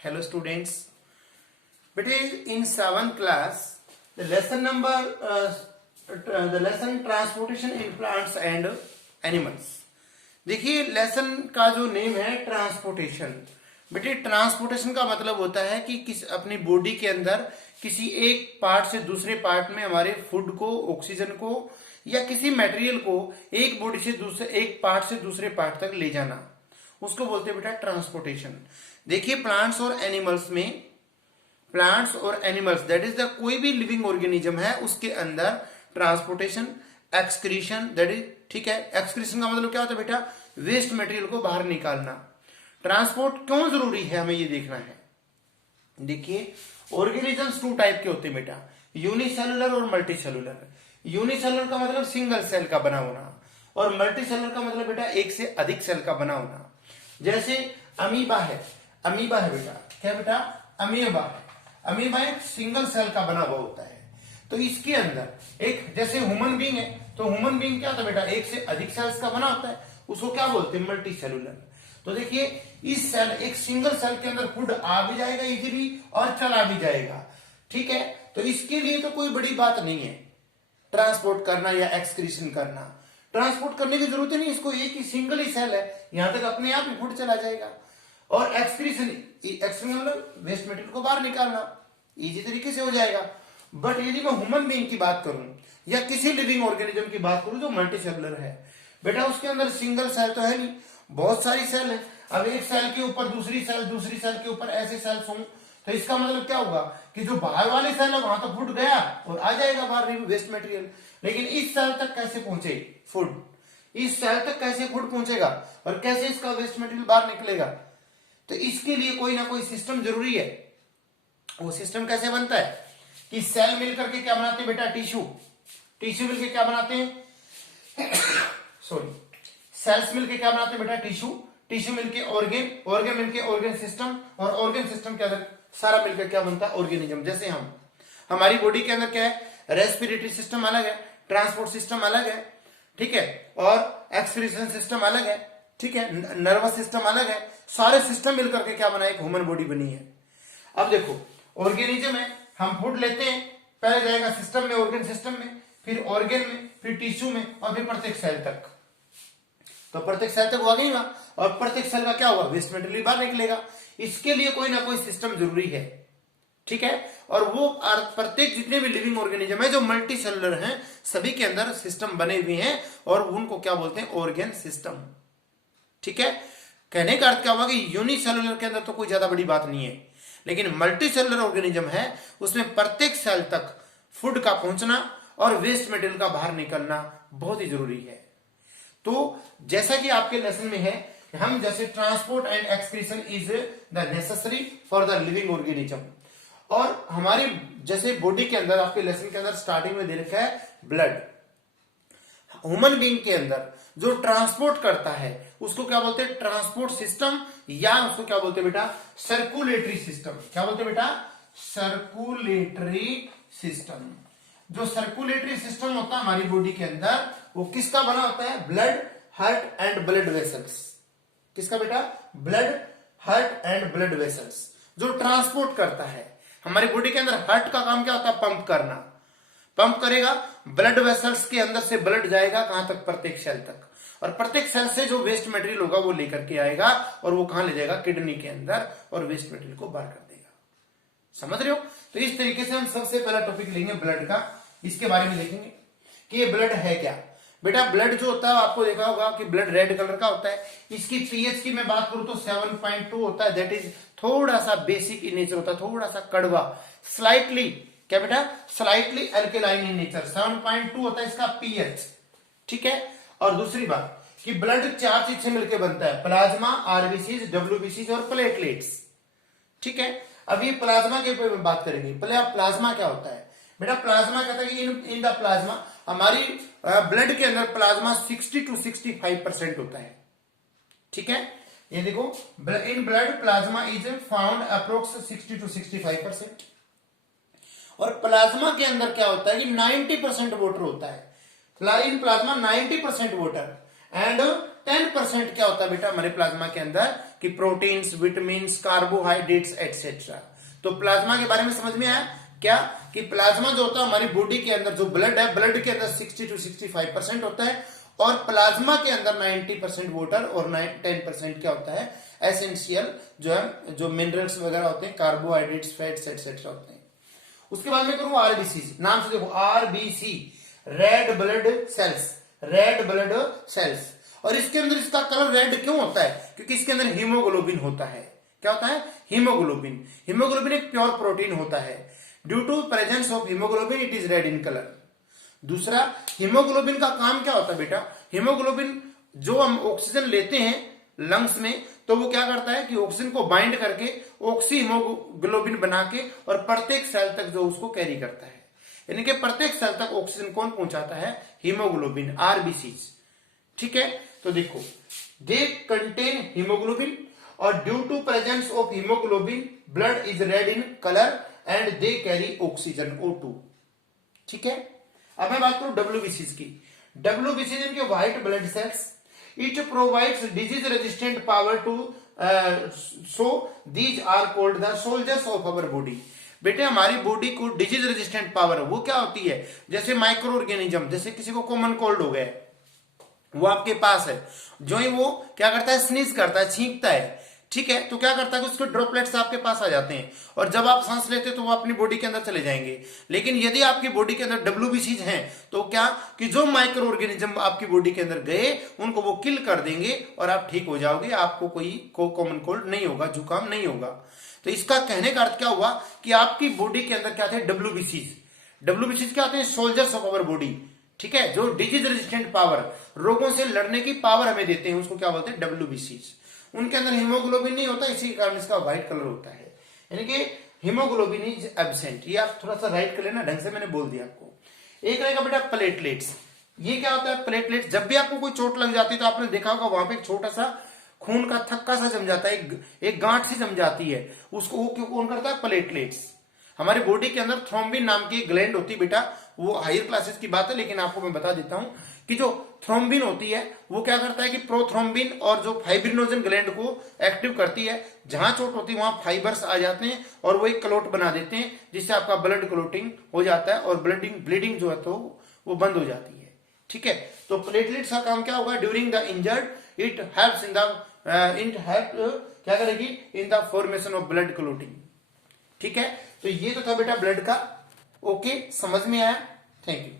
Hello students. But in 7th class, the lesson number, the lesson transportation in plants and animals. देखिए lesson का जो name है transportation. बेटे transportation का मतलब होता है कि किस अपनी बॉडी के अंदर किसी एक पार्ट से दूसरे पार्ट में हमारे फूड को, ऑक्सीजन को या किसी मटेरियल को एक बॉडी से दूसरे एक पार्ट से दूसरे पार्ट तक ले जाना, उसको बोलते हैं बेटा ट्रांसपोर्टेशन। देखिए प्लांट्स और एनिमल्स में, प्लांट्स और एनिमल्स दैट इज द कोई भी लिविंग ऑर्गेनिज्म है उसके अंदर ट्रांसपोर्टेशन, एक्सक्रीशन दैट इज, ठीक है, एक्सक्रीशन का मतलब क्या होता है बेटा? वेस्ट मटेरियल को बाहर निकालना। ट्रांसपोर्ट क्यों जरूरी है हमें ये देखना है। देखिए ऑर्गेनिजम्स टू टाइप के होते हैं बेटा, यूनिसेलुलर और मल्टीसेलुलर। यूनिसेलुलर का मतलब सिंगल सेल का बना होना और मल्टीसेलुलर का मतलब बेटा एक से अधिक सेल का बना होना। जैसे अमीबा है, अमीबा है बेटा, क्या बेटा? अमीबा है। अमीबा एक सिंगल सेल का बना हुआ होता है। तो इसके अंदर एक, जैसे ह्यूमन बीइंग है, तो ह्यूमन बीइंग क्या होता है बेटा? एक से अधिक सेल्स का बना होता है, उसको क्या बोलते हैं? Multi cellular. तो देखिए इस सेल, एक सिंगल सेल के अंदर फूड आ भी जाएगा इजीली और चला भी जाएगा, ठीक है। तो इसके लिए तो कोई बड़ी बात नहीं है ट्रांसपोर्ट करना या एक्सक्रीशन करना। ट्रांसपोर्ट करने की जरूरत ही नहीं, इसको एक ही सिंगल ही सेल है, यहां तक अपने आप ही फूड चला जाएगा। और एक्सक्रीशन, एक्सक्रीशन मतलब वेस्ट मटेरियल को बाहर निकालना इजी तरीके से हो जाएगा। बट यदि मैं ह्यूमन बीइंग की बात करूं या किसी लिविंग ऑर्गेनिज्म की बात करूं जो मल्टी सेलुलर है बेटा, उसके अंदर सिंगल सेल तो है नहीं, बहुत सारी सेल है। अब एक सेल के ऊपर दूसरी सेल, दूसरी सेल के ऊपर ऐसे सेल्स हों, तो इसका मतलब क्या होगा कि जो बाहर वाली सेल है वहां तो फूड गया और आ जाएगा बाहर वेस्ट मटेरियल, लेकिन इस सेल तक कैसे पहुंचे फूड? इस सेल तक कैसे फूड पहुंचेगा और कैसे इसका वेस्ट मटेरियल बाहर निकलेगा? तो इसके लिए कोई ना कोई सिस्टम जरूरी है। वो सिस्टम कैसे बनता है कि सेल मिलकर के क्या बनाते हैं बेटा? टिश्यू। टिश्यू मिलकर क्या बनाते हैं? सॉरी, सेल्स मिलकर क्या बनाते हैं बेटा? टिश्यू। टिश्यू मिलके ऑर्गेन, ऑर्गेन मिलके ऑर्गेन सिस्टम, और ऑर्गेन सिस्टम के अंदर सारा मिलकर क्या बनता है? ऑर्गेनिज्म। जैसे हम, हमारी बॉडी के अंदर क्या है? रेस्पिरेटरी सिस्टम अलग है, ट्रांसपोर्ट सिस्टम अलग है, ठीक है, और एक्सक्रीशन सिस्टम अलग है, ठीक है, नर्वस सिस्टम अलग है। सारे सिस्टम मिलकर के क्या बना? एक ह्यूमन बॉडी बनी है। अब देखो ऑर्गेनिज्म है, हम फूड लेते हैं, पहले जाएगा सिस्टम में, ऑर्गन सिस्टम में, फिर ऑर्गन में, फिर टिश्यू में, और फिर प्रत्येक सेल तक। तो प्रत्येक सेल तक हुआ नहीं हुआ, और प्रत्येक सेल का क्या हुआ? वेस्ट मटेरियल बाहर निकलेगा। इसके लिए कोई ना कोई सिस्टम जरूरी है, ठीक है। और वो प्रत्येक जितने भी लिविंग ऑर्गेनिज्म है जो मल्टी सेलुलर हैं, सभी के अंदर सिस्टम बने हुए हैं और उनको क्या बोलते हैं? ऑर्गन सिस्टम, ठीक है। कहने का अर्थ क्या हुआ कि यूनिसेलुलर के अंदर तो कोई ज्यादा बड़ी बात नहीं है, लेकिन मल्टी सेलुलर ऑर्गेनिज्म है उसमें प्रत्येक सेल तक फूड का पहुंचना और वेस्ट मटेरियल का बाहर निकलना बहुत ही जरूरी है। तो जैसा कि आपके लेसन में है, हम जैसे transport and excretion is the necessary for the living organism. और हमारी जैसे बॉडी के अंदर, आपके लेसन के अंदर स्टार्टिंग में दे रखा है ब्लड। ह्यूमन बीइंग के अंदर जो ट्रांसपोर्ट करता है उसको क्या बोलते हैं? ट्रांसपोर्ट सिस्टम, या उसको क्या बोलते हैं बेटा? Circulatory system. क्या बोलते हैं बेटा? Circulatory system. जो सर्कुलेटरी सिस्टम होता है हमारी बॉडी के अंदर, वो किसका बना होता है? Blood, heart and blood vessels. किसका बेटा? Blood, heart and blood vessels. जो ट्रांसपोर्ट करता है हमारी बॉडी के अंदर, हार्ट का काम क्या होता है? पंप करना। पंप करेगा, ब्लड वेसल्स के अंदर से ब्लड जाएगा कहां तक? प्रत्येक सेल तक, और प्रत्येक सेल से जो वेस्ट मटेरियल होगा वो लेकर के आएगा और वो कहां ले जाएगा? किडनी के अंदर, और वेस्ट मटेरियल को बाहर कर देगा। समझ रहे हो? तो इस तरीके से हम सबसे पहला टॉपिक लेंगे ब्लड का। इसके बारे में देखेंगे कि ये ब्लड है क्या। बेटा ब्लड जो होता है आपको देखा होगा कि ब्लड रेड कलर का होता है। इसकी पीएच की मैं बात करूं तो 7.2 होता है, दैट इज थोड़ा सा बेसिक इन नेचर होता है, थोड़ा सा कड़वा, स्लाइटली, क्या बेटा? Slightly alkaline in nature. 7.2 होता है इसका पीएच, ठीक है। और दूसरी बात कि ब्लड 4 चीज से मिलकर बनता है, प्लाज्मा, आरबीसीज, डब्ल्यूबीसीज और प्लेटलेट्स, ठीक है। अब ये प्लाज्मा के ऊपर बात करेंगे। पहले प्लाज्मा क्या होता है बेटा? प्लाज्मा कहता है कि इन द प्लाज्मा, हमारी ब्लड के अंदर प्लाज्मा 60 to 65% होता है, ठीक है। ये देखो, in blood plasma is found approx 60 to 65%। और प्लाज्मा के अंदर क्या होता है कि 90% वाटर होता है। इन प्लाज्मा 90% वाटर एंड 10% क्या होता है बेटा हमारे प्लाज्मा के अंदर कि प्रोटीन्स, विटामिन्स, कार्बोहाइड्रेट्स एटसेट्रा। तो प्लाज्मा के बारे में समझ में आया क्या कि प्लाज्मा जो होता है हमारी बॉडी के अंदर जो ब्लड है, ब्लड के अंदर 60 to 65% होता है और प्लाज्मा के अंदर 90% वाटर और 10% क्या होता है एसेंशियल जो है, जो मिनरल्स वगैरह होते हैं, कार्बोहाइड्रेट्स, फैट्स एटसेट्रा होते हैं। उसके बाद में करूंगा आरबीसी, नाम से देखो RBC, red blood cells, red blood cells. और इसके अंदर इसका कलर रेड क्यों होता है? क्योंकि इसके अंदर हीमोग्लोबिन होता है। क्या होता है? हीमोग्लोबिन। हीमोग्लोबिन एक प्योर प्रोटीन होता है। Due to presence of haemoglobin it is red in colour. दूसरा, हीमोग्लोबिन का काम क्या होता है बेटा? हीमोग्लोबिन जो हम ऑक्सीजन लेते हैं लंग्स में, तो वो क्या करता है कि ऑक्सीजन को बाइंड करके ऑक्सी हीमोग्लोबिन बना के और प्रत्येक सेल तक जो उसको कैरी करता है। यानी कि प्रत्येक सेल तक ऑक्सीजन कौन पहुंचाता है? Haemoglobin, RBCs. ठीक है, तो देखो दे कंटेन हीमोग्लोबिन और due to presence of haemoglobin blood is red in colour and they carry oxygen O2। ठीक है, अब मैं बात करूं डब्ल्यूबीसीज की। डब्ल्यूबीसीज इनके white blood cells, it provides disease resistant power to so these are called the soldiers of our body. बेटे हमारी बॉडी को डिजीज रेजिस्टेंट पावर वो क्या होती है? जैसे माइक्रो ऑर्गेनिज्म, जैसे किसी को कॉमन कोल्ड हो गया वो आपके पास है, जो ही वो क्या करता है स्नीज करता है, छींकता है। ठीक है, तो क्या करता है कि उसके ड्रॉपलेट्स आपके पास आ जाते हैं और जब आप सांस लेते हैं तो वो अपनी बॉडी के अंदर चले जाएंगे। लेकिन यदि आपकी बॉडी के अंदर डब्ल्यूबीसीज हैं तो क्या कि जो माइक्रो ऑर्गेनिज्म आपकी बॉडी के अंदर गए उनको वो किल कर देंगे और आप ठीक हो जाओगे, आपको कोई कॉमन कोल्ड नहीं होगा, जुकाम नहीं होगा। तो इसका कहने का अर्थ क्या हुआ कि आपकी बॉडी के अंदर क्या थे? डब्ल्यूबीसीज। डब्ल्यूबीसीज क्या होते हैं? Soldiers of our body. ठीक है, जो डिजीज रेजिस्टेंट पावर, रोगों से लड़ने की पावर हमें देते हैं, उसको क्या बोलते हैं? डब्ल्यूबीसीज। उनके अंदर हीमोग्लोबिन नहीं होता, इसी कारण इसका व्हाइट कलर होता है, यानी कि हीमोग्लोबिन इज एब्सेंट। ये आप थोड़ा सा राइट कर लेना, ढंग से मैंने बोल दिया आपको। एक रहेगा बेटा प्लेटलेट्स। ये क्या होता है? प्लेटलेट्स, जब भी आपको कोई चोट लग जाती है तो आपने देखा होगा वहां पे एक छोटा सा खून का थक्का सा जम जाता है, एक गांठ सी जम जाती है, उसको वो क्यों कौन करता है? प्लेटलेट्स। हमारी बॉडी के अंदर थ्रोम्बिन नाम की ग्लैंड होती है बेटा, वो हायर क्लासेस की बात है लेकिन आपको मैं बता देता हूं कि जो थ्रोम्बिन होती है वो क्या करता है कि प्रोथ्रोम्बिन और जो फाइब्रिनोजन ग्लैंड को एक्टिव करती है। जहां चोट होती है वहां फाइबर्स आ जाते हैं और वो एक क्लोट बना देते हैं, जिससे आपका ब्लड क्लोटिंग हो जाता है और ब्लीडिंग जो है तो वो बंद हो जाती है। ठीक है, तो प्लेटलेट्स का काम क्या होगा? During the injured it helps in the क्या करेगी? In the formation of blood clotting. ठीक है, तो ये तो था बेटा ब्लड का। ओके, समझ में आया? Thank you.